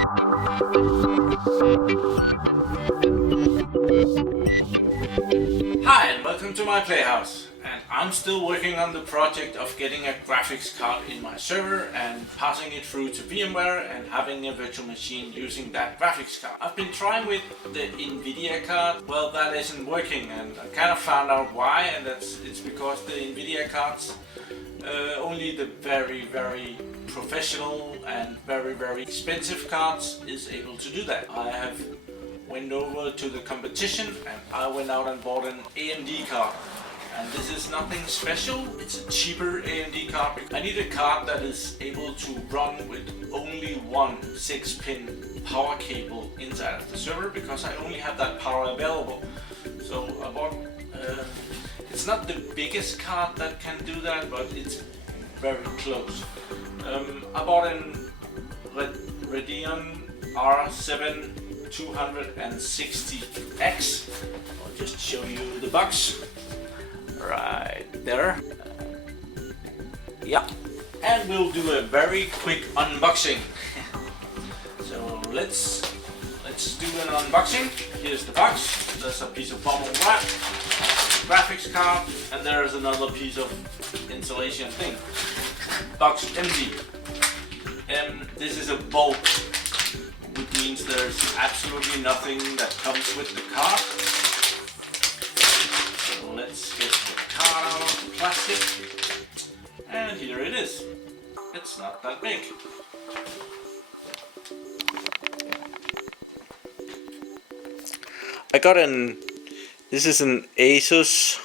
Hi and welcome to my PlayHouse, and I'm still working on the project of getting a graphics card in my server and passing it through to VMware and having a virtual machine using that graphics card. I've been trying with the NVIDIA card. Well, that isn't working, and I kind of found out why, and it's because the NVIDIA cards, only the very professional and very expensive cards is able to do that. I have went over to the competition and I went out and bought an AMD card, and this is nothing special. It's a cheaper AMD card. I need a card that is able to run with only one 6-pin power cable inside of the server, because I only have that power available. So I bought, it's not the biggest card that can do that, but it's very close. I bought an Radeon R7 260X. I'll just show you the box right there. Yeah, and we'll do a very quick unboxing. So let's do an unboxing. Here's the box. There's a piece of bubble wrap, graphics card, and there's another piece of insulation thing. Box empty. This is a bulk, which means there's absolutely nothing that comes with the card. So let's get the card out of the plastic, and here it is. It's not that big. I got this is an Asus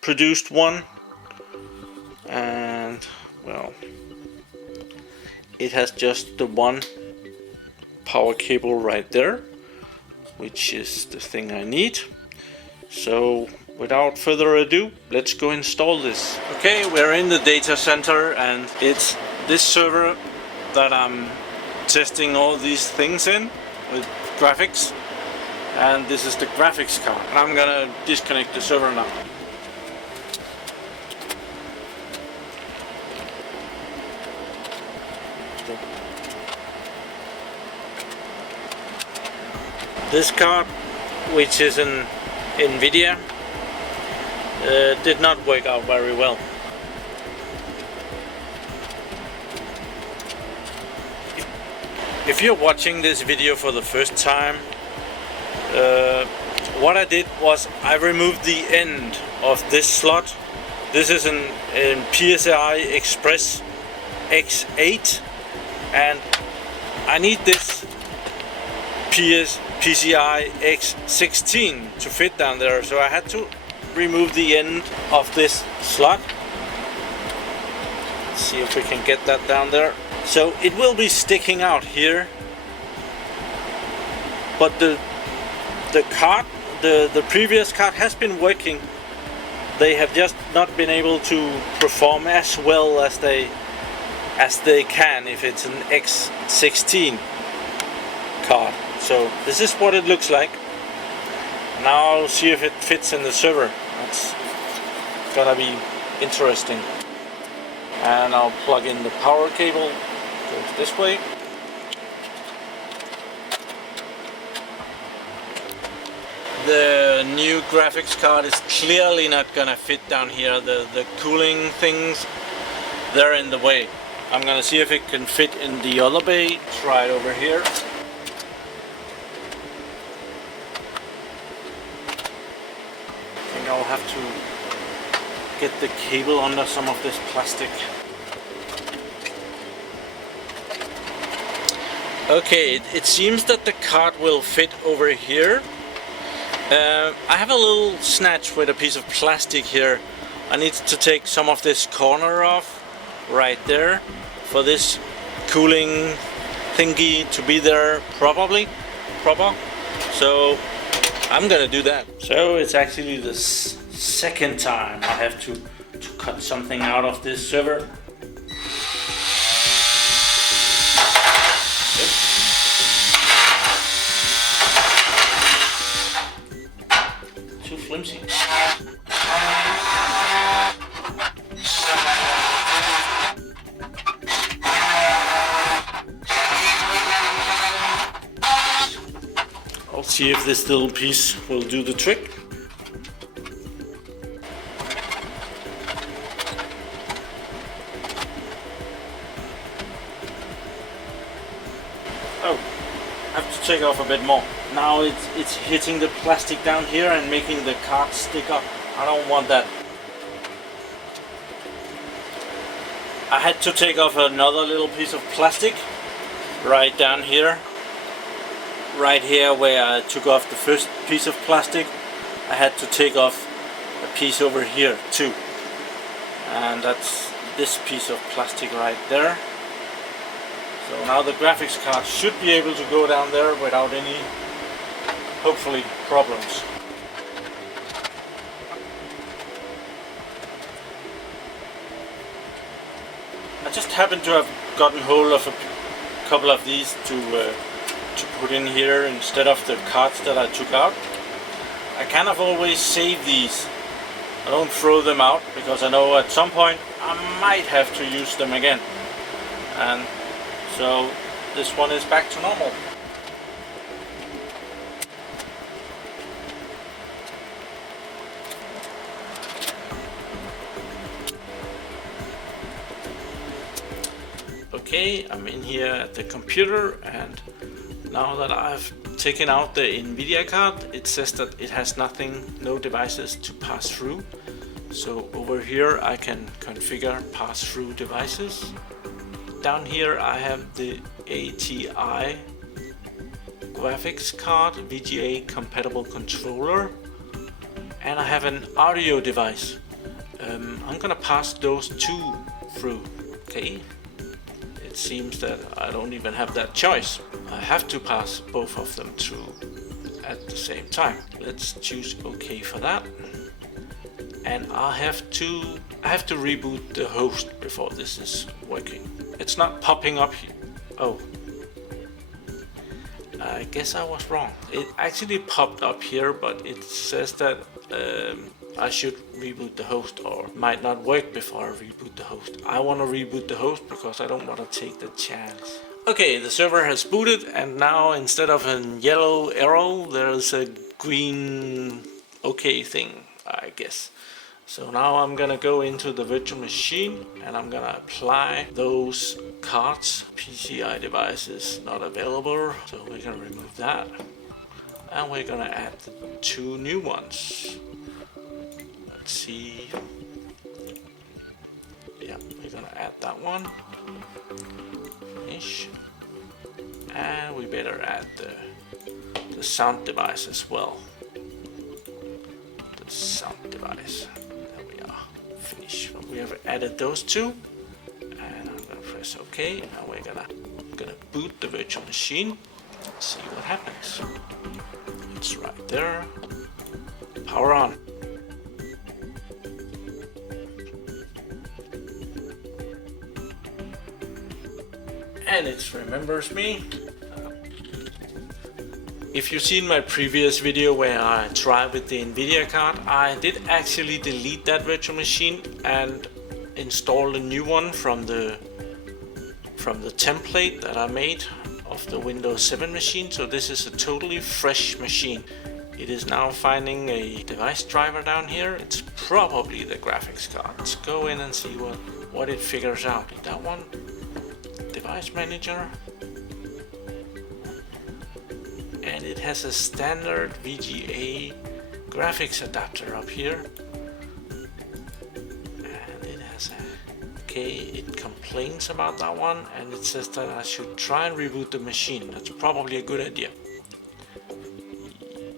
produced one, and well, it has just the one power cable right there, which is the thing I need. So without further ado, let's go install this. Okay, we're in the data center, and it's this server that I'm testing all these things in with graphics, and this is the graphics card. And I'm gonna disconnect the server now. This card, which is an NVIDIA, did not work out very well. If you're watching this video for the first time, what I did was I removed the end of this slot. This is an PCI Express X8, and I need this PCI X16 to fit down there, so I had to remove the end of this slot. Let's see if we can get that down there. So it will be sticking out here, but the card, the previous card has been working. They have just not been able to perform as well as they can if it's an X16 card. So this is what it looks like. Now I'll see if it fits in the server. That's gonna be interesting. And I'll plug in the power cable. Goes this way. The new graphics card is clearly not gonna fit down here. The cooling things, they're in the way. I'm gonna see if it can fit in the other bay. Try it over here. I'll have to get the cable under some of this plastic. Okay, it seems that the card will fit over here. I have a little snatch with a piece of plastic here. I need to take some of this corner off right there for this cooling thingy to be there proper. So I'm gonna do that. So it's actually the second time I have to cut something out of this server. Too flimsy. Let's see if this little piece will do the trick. Oh, I have to take off a bit more. Now it's hitting the plastic down here and making the card stick up. I don't want that. I had to take off another little piece of plastic right down here. Right here where I took off the first piece of plastic, I had to take off a piece over here too. And that's this piece of plastic right there. So now the graphics card should be able to go down there without any, hopefully, problems. I just happened to have gotten hold of a couple of these to put in here instead of the cards that I took out. I kind of always save these. I don't throw them out because I know at some point I might have to use them again. And so this one is back to normal. Okay, I'm in here at the computer, and now that I've taken out the NVIDIA card, it says that it has no devices to pass through. So over here I can configure pass-through devices. Down here I have the ATI graphics card, VGA compatible controller, and I have an audio device. I'm gonna pass those two through. Okay. It seems that I don't even have that choice. I have to pass both of them through at the same time. Let's choose OK for that. And I have to reboot the host before this is working. It's not popping up here. Oh, I guess I was wrong. It actually popped up here, but it says that I should reboot the host, or might not work before I reboot the host. I want to reboot the host because I don't want to take the chance. Okay, the server has booted, and now instead of a yellow arrow, there's a green OK thing, I guess. So now I'm gonna go into the virtual machine and I'm gonna apply those cards. PCI devices not available, so we're gonna remove that. And we're gonna add the two new ones. Let's see. Yeah, we're gonna add that one. Finish. And we better add the sound device as well. The sound device. There we are. Finish. We have added those two. And I'm gonna press OK. Now we're gonna boot the virtual machine. See what happens. It's right there. Power on. And it remembers me. If you've seen my previous video where I tried with the NVIDIA card, I did actually delete that virtual machine and install a new one from the template that I made of the Windows 7 machine. So this is a totally fresh machine. It is now finding a device driver down here. It's probably the graphics card. Let's go in and see what it figures out. That one. Device manager, and it has a standard VGA graphics adapter up here, and it has it complains about that one, and it says that I should try and reboot the machine. That's probably a good idea.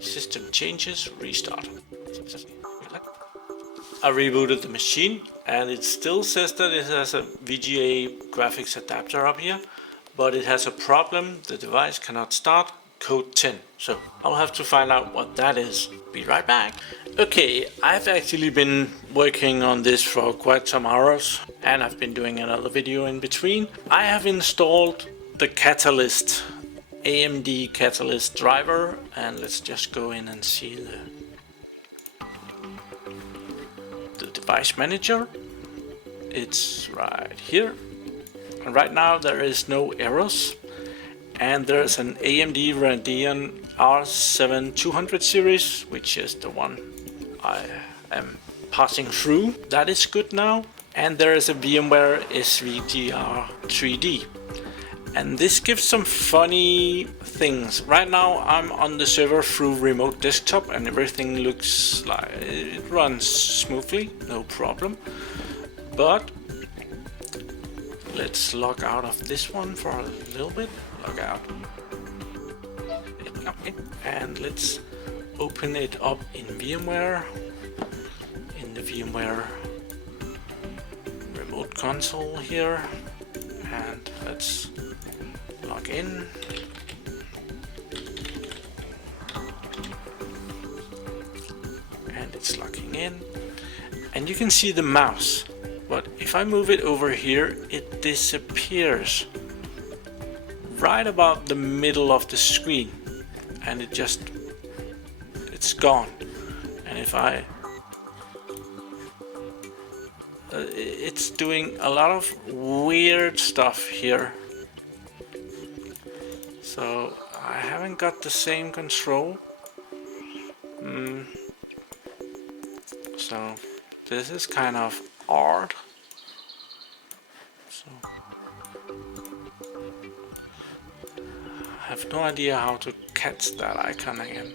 System changes, restart. I rebooted the machine, and it still says that it has a VGA graphics adapter up here, but it has a problem. The device cannot start, code 10. So I'll have to find out what that is. Be right back. Okay, I've actually been working on this for quite some hours, and I've been doing another video in between. I have installed the Catalyst, AMD Catalyst driver, and let's just go in and see the device manager. It's right here, and right now there is no errors, and there's an AMD Radeon R7 200 series, which is the one I am passing through. That is good now. And there is a VMware SVGR 3D. And this gives some funny things. Right now I'm on the server through remote desktop and everything looks like it runs smoothly, no problem. But let's log out of this one for a little bit. Log out. And let's open it up in VMware. In the VMware remote console here. And let's log in. And it's logging in. And you can see the mouse. But if I move it over here, it disappears right about the middle of the screen. And it's gone. And if I it's doing a lot of weird stuff here. So I haven't got the same control. So this is kind of odd. So I have no idea how to catch that icon again.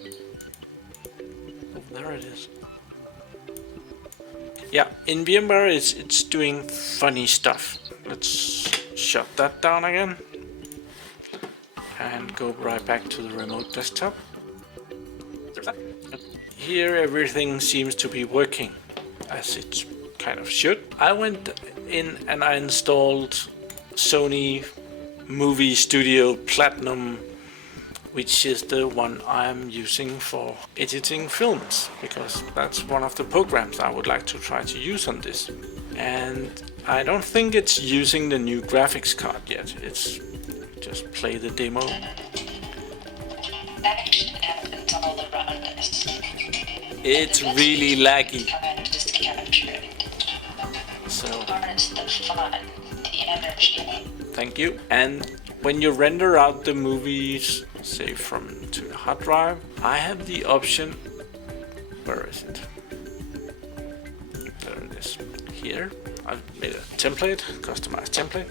Oh, there it is. Yeah, in VMware it's doing funny stuff. Let's shut that down again and go right back to the remote desktop. Here everything seems to be working as it kind of should. I went in and I installed Sony Movie Studio Platinum, which is the one I'm using for editing films, because that's one of the programs I would like to try to use on this. And I don't think it's using the new graphics card yet. It's just play the demo. Action happens all around us. It's really laggy. So Harness the fun, the energy. Thank you. And when you render out the movies, say to the hard drive, I have the option. Where is it? There it is. Here I've made a template, customized template,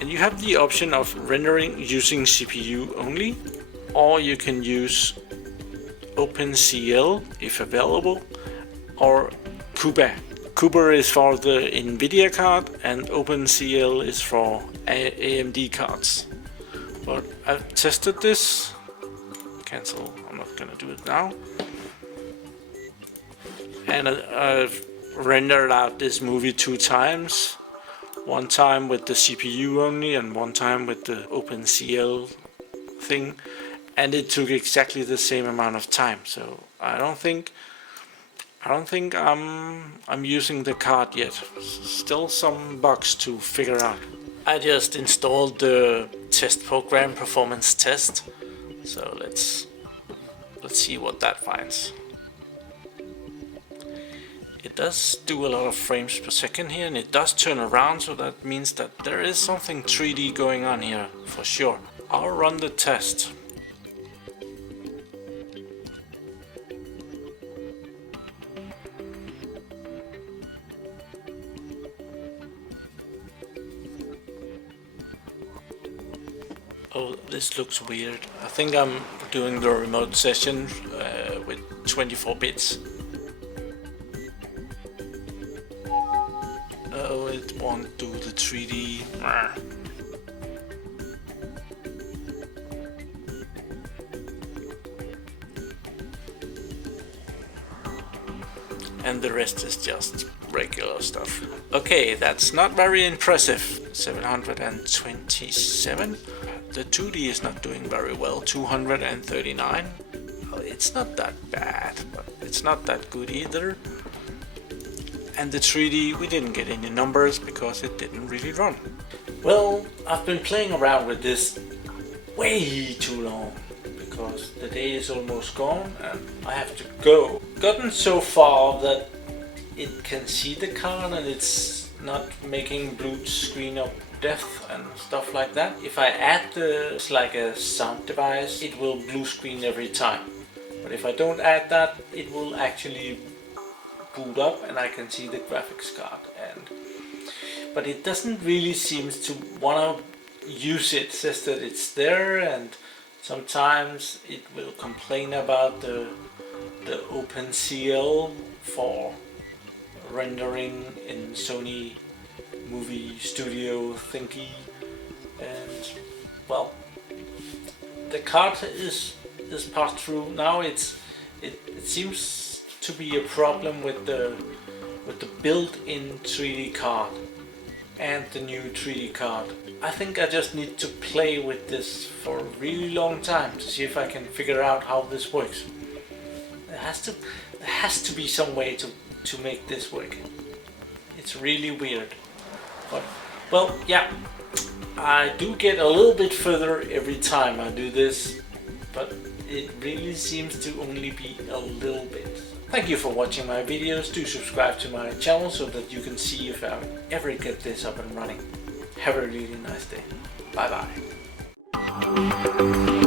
and you have the option of rendering using CPU only, or you can use OpenCL if available, or Cuba. Cuba is for the NVIDIA card and OpenCL is for AMD cards. But I've tested this. Cancel, I'm not gonna do it now. And I've rendered out this movie 2 times. One time with the CPU only and one time with the OpenCL thing. And it took exactly the same amount of time. So I don't think I'm using the card yet. Still some bugs to figure out. I just installed the test program, performance test. So let's see what that finds. It does do a lot of frames per second here, and it does turn around, so that means that there is something 3D going on here for sure. I'll run the test. Oh, this looks weird. I think I'm doing the remote session with 24 bits. Oh, it won't do the 3D. And the rest is just regular stuff. Okay, that's not very impressive. 727. The 2D is not doing very well. 239. Well, it's not that bad, but it's not that good either. And the 3D, we didn't get any numbers because it didn't really run. Well, I've been playing around with this way too long because the day is almost gone and I have to go. Gotten so far that it can see the card and it's not making blue screen up depth and stuff like that. If I add it's like a sound device, it will blue screen every time. But if I don't add that, it will actually boot up and I can see the graphics card. But it doesn't really seem to want to use it. It says that it's there, and sometimes it will complain about the OpenCL for rendering in Sony movie studio thingy. And well, the card is passed through. Now it seems to be a problem with the built-in 3D card and the new 3D card. I think I just need to play with this for a really long time to see if I can figure out how this works. There has to be some way to make this work. It's really weird. But well, yeah, I do get a little bit further every time I do this, but it really seems to only be a little bit. Thank you for watching my videos. Do subscribe to my channel so that you can see if I ever get this up and running. Have a really nice day. Bye bye.